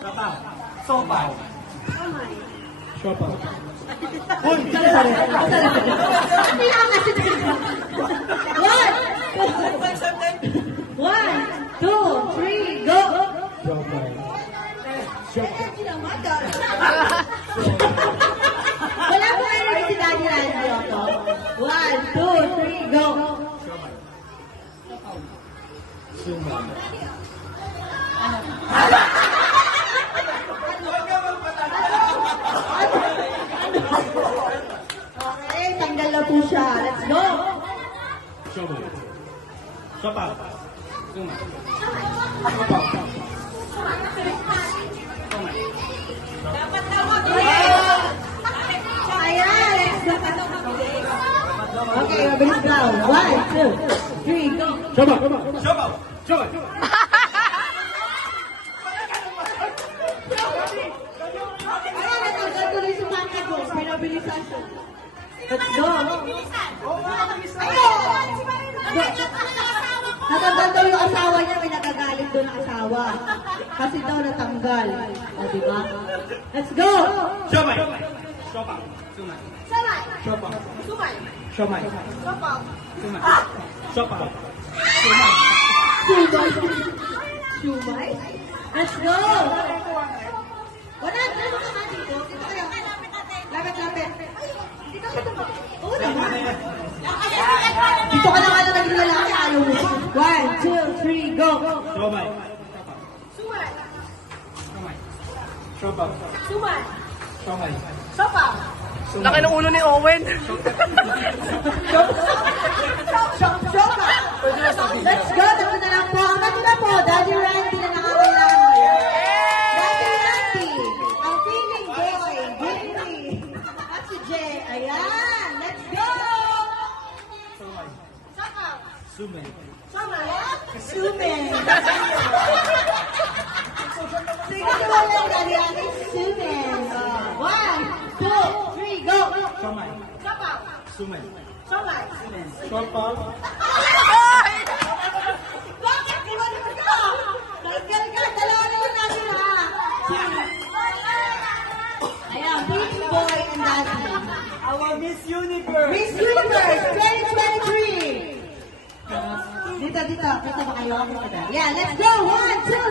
Siopaw. Sopaw. Siopaw. One, two, three, go! Siopaw. Wala po energy si Daddy Randy ako. One, two, three, go! Suman. Okay, tanggal na po siya. Let's go! Siopaw. Siopaw. Suman. Ayan, let's go. Okay, mabilis down. One, two, three, go! Siopaw. Siopaw. Siopaw. Ayan, nagkatuloy sa tangka ko. Pinabilisan siya. Let's go! Natanggal daw yung asawa niya, may nagagalit doon ang asawa. Kasi daw natanggal. O, diba? Let's go! Siomay. Siopaw. Suman. Siopaw. Siomay. Suman. Siopaw. Suman. Shumay. Shumay? Let's go! Wala, dito ka nga dito. Dito kayo. Lapit. Dito ka dito. Oo naman. Dito ka na nga na naging lalaki. Ayaw mo. One, two, three, go! Siomay. Siopaw. Siomay. Laki ng ulo ni Owen. Let's go! Tapos na lang po. Ang na po, Daddy Randy na nakakailangan mo. Daddy Randy, ang feeling boy, Henry, at si Jay. Ayan! Let's go! Suman. Sumen. Sige, wala Daddy Randy. Sumen. One, two, three, go! Siomay. Suman. Siopaw. Siopaw. Bakit? Di ba naman ka? Tanggal ka. Dalawa naman natin ha. Ayan, Baby Boy and Daddy. Our Miss Universe. Miss Universe 2023. Dito. Kita ba kayo? Yeah, let's go. One, two,